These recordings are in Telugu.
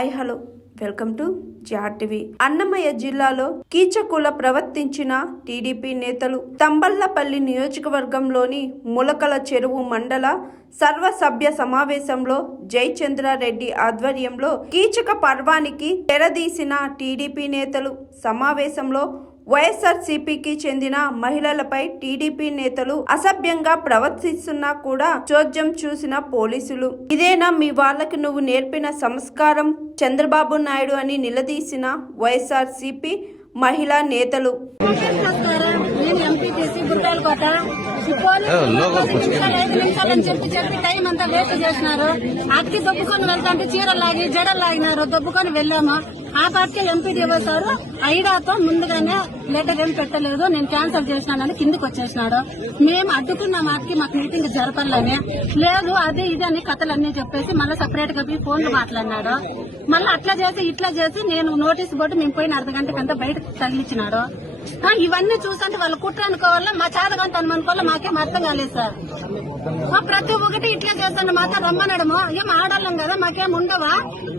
Hi hello. Welcome to TV. Annamayya జిల్లాలో కీచకుల ప్రవర్తించిన టీడీపీ నేతలు తంబళ్ళపల్లి నియోజకవర్గంలోని ములకల చెరువు మండల సర్వసభ్య సమావేశంలో జయచంద్రారెడ్డి ఆధ్వర్యంలో కీచక పర్వానికి తెరదీసిన టీడీపీ నేతలు సమావేశంలో వైఎస్ఆర్సీపీకి చెందిన మహిళలపై టీడీపీ నేతలు అసభ్యంగా ప్రవర్తిస్తున్నా కూడా చోద్యం చూసిన పోలీసులు. ఇదేనా మీ వాళ్ళకి నువ్వు నేర్పిన సంస్కారం? చంద్రబాబు నాయుడు అని నిలదీసిన వైఎస్ఆర్సీపీ మహిళా నేతలు. అక్కి దొబ్బుకొని వెళ్తాంటే చీరలు లాగి జడలు లాగినారు. దొబ్బుకొని వెళ్ళాము. ఆ పార్టీ ఎంపీ సారు? ఐడాతో ముందుగానే లెటర్ ఏం పెట్టలేదు. నేను క్యాన్సిల్ చేసినానని కిందికి వచ్చేసినాడు. మేము అడ్డుకున్న మాటకి మాకు మీటింగ్ జరపాలని లేదు అది ఇది అని కథలన్నీ చెప్పేసి మళ్ళీ సపరేట్గా ఫోన్లు మాట్లాడినాడు. మళ్ళీ అట్లా చేసి ఇట్లా చేసి నేను నోటీస్ బోర్డు మేము పోయిన అర్ధ గంట కంటే బయటకు తగిలిచ్చినాడు. ఇవన్నీ చూసంటే వాళ్ళు కుట్ర అనుకోవాలా? మా చేతగంట అనుకోవాలా? మాకేం అర్థం కాలేదు సార్. ప్రతి ఒక్కటి ఇట్లా చేస్తాను మాతో రమ్మనడము. ఏం ఆడాలం కదా? మాకేం ఉండవా?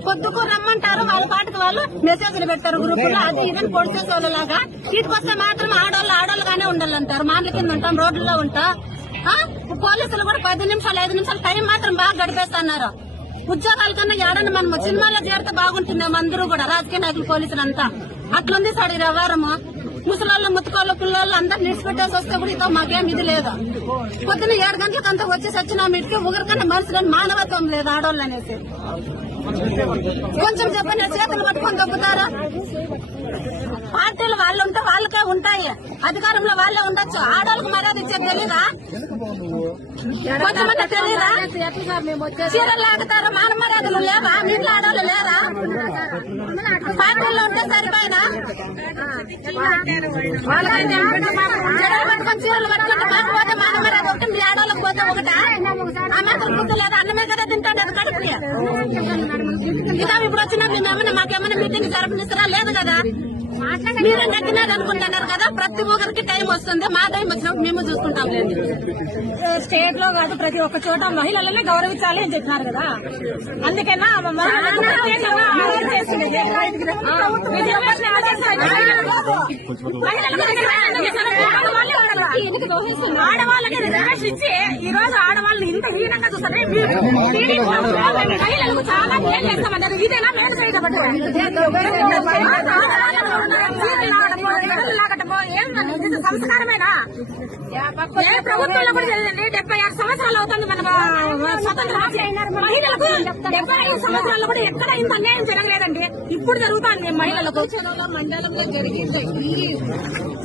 పొద్దుకు రమ్మంటారు. వాళ్ళ పాటికి వాళ్ళు మెసేజ్లు పెడతారు గ్రూప్లో. అది ఇదని పొడిచేసే వాళ్ళలాగా. ఇటుకొస్తే మాత్రం ఆడవాళ్ళు ఆడవాళ్ళుగానే ఉండాలంటారు. మాటల కింద ఉంటాం రోడ్లలో ఉంటా. ఆ, పోలీసులు కూడా పది నిమిషాలు ఐదు నిమిషాలు టైం మాత్రం బాగా గడిపేస్తున్నారు. ఉద్యోగాల కన్నా ఏడన్నా మనం సినిమాల్లో చేరితే బాగుంటున్నాం అందరూ కూడా. రాజకీయ నాయకులు పోలీసులు అంతా. అట్లుంది సార్ ఈ వ్యవహారము. ముసలాళ్ళు ముత్తుకోళ్ళ పిల్లలు అందరు నిడిచిపెట్టేసి వస్తే కూడా ఇదో మాకేం ఇది లేదు. పొద్దున్న ఏడు గంటలకు అంతా వచ్చేసి వచ్చిన మీటికి ఒకరికన్నా మనుషులని మానవత్వం లేదు ఆడవాళ్ళు అనేసి. కొంచెం చెప్పండి చేతులు పట్టుకొని దొక్కుతారా పార్టీలు వాళ్ళు ఉంటే వాళ్ళకే ఉంటాయి. అధికారంలో వాళ్ళే ఉండొచ్చు. ఆడవాళ్ళకి మర్యాద ఇచ్చేది తెలీదా? కొంచెమంటే తెలీదా? చీరలు లాగుతారు? మాన మర్యాదలు లేవా? మీట్లో ఆడవాళ్ళు లేరా? పార్టీల్లో ఉంటే సరిపోయినా జడలు పట్టుకొని చీరలు పట్టుకుంటే మాకు పోతే మాన మర్యాద ఒకటి మీ ఆడవాళ్ళకి పోతే ఒకటా. అన్నమే కదా ఇదా ఇప్పుడు వచ్చినట్లు మేమన్నా మాకేమన్నా మీటింగ్ జరపనిస్తారా? లేదు కదా. మీరే నచ్చినారు అనుకుంటున్నారు కదా ప్రతి ఒక్కరికి టైం వస్తుంది. మా టైం వచ్చినప్పుడు మేము చూసుకుంటాం లేదు. స్టేట్లో కాదు ప్రతి ఒక్క చోట మహిళలనే గౌరవించాలి అని చెప్పినారు కదా. అందుకన్నా మహిళలకు ప్రత్యేకంగా ఆర్డర్ చేస్తున్నది. ఆ, మీరు ఎవరిని ఆదేశించారు? మహిళలకు రిజర్వేషన్ ఆడవాళ్ళే ఉండాలి. ఆడవాళ్ళకి రిజర్వేషన్ ఇచ్చి ఈ రోజు ఆడవాళ్ళని ఇంత హీనంగా చూస్తారు మహిళలకు చాలా మేలు చేస్తామన్నారు ఇదేనా మేలు చేయబట్టి సంస్కారమేనా ఏ ప్రభుత్వంలో కూడా జరిగింది డెబ్బై ఆరు సంవత్సరాలు అవుతుంది మన స్వతంత్రం మహిళలకు డెబ్బై ఐదు సంవత్సరాల్లో కూడా ఎక్కడ ఇంత అన్యాయం జరగలేదండి ఇప్పుడు జరుగుతుంది మహిళలకు మండలంలో జరిగింది ఈ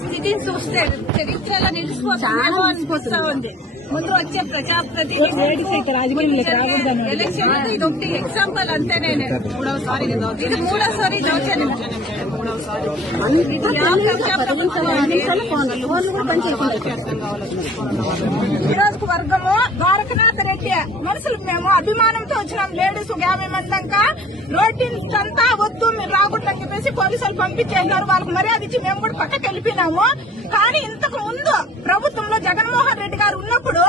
స్థితిని చూస్తే చరిత్రలో అనిపిస్తా ఉంది ముందు వచ్చే ప్రజాప్రతినిధి ఎలక్షన్ ఇది ఒకటి. ఎగ్జాంపుల్ అంతేనే మూడవసారి ఇది మూడోసారి దౌర్జన్యం ఇది వర్గము ద్వారకనాథ్ రెడ్డి మనుషులు మేము అభిమానంతో వచ్చినాం. లేడీస్ ఒక యాభై మంది దాకా రోడ్డు అంతా వద్దు మీరు రాకుండా చెప్పేసి పోలీసులు పంపించేశారు. వాళ్ళకి మర్యాద ఇచ్చి మేము కూడా పక్కకి వెళ్ళిపోయినాము. కానీ ఇంతకు ముందు ప్రభుత్వంలో జగన్మోహన్ రెడ్డి గారు ఉన్నప్పుడు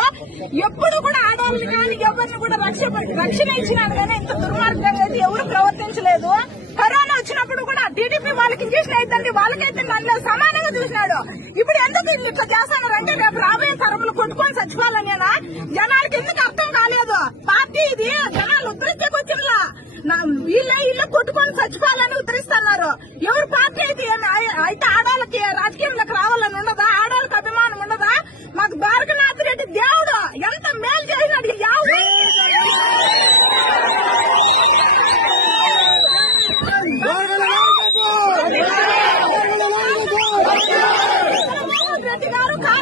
ఎప్పుడు కూడా ఆడవాళ్ళని కానీ ఎవరిని కూడా రక్ష రక్షణ ఇచ్చినారు కానీ ఇంత దుర్మార్గం అయితే ఎవరు ప్రవర్తించలేదు కరోనా వచ్చినప్పుడు కూడా టీడీపీ వాళ్ళకి ఇంజక్షన్ అయిద్దండి వాళ్ళకైతే నన్ను సమానంగా చూసినాడు. ఇప్పుడు ఎందుకు వీళ్ళు ఇట్లా చేస్తున్నారంటే రేపు రాబోయే తరములు కొట్టుకొని చచ్చిపోవాలనేనా జనాలకి ఎందుకు అర్థం కాలేదు? పార్టీ ఇది జనాలు ఉద్ధరించకు వచ్చినలా వీళ్ళ ఇల్లు కొట్టుకొని చచ్చిపోవాలని ఉద్ధరిస్తున్నారు. ఎవరు పార్టీ అయితే అయితే ఆడవాళ్ళకి రాజకీయంలోకి రావాలని ఉండదా ఆడవాళ్ళకి అభిమానం ఉండదా మాకు ద్వారకనాథ్ రెడ్డి దేవుడు ఎంత మేలు చేసినాడు ఈ యావుడు జగన్మోహన్ రెడ్డి గారు కారణము ఎంత ఇప్పుడు ఈ ప్రాణాలు కాపాడినది Jaganmohan Reddy garu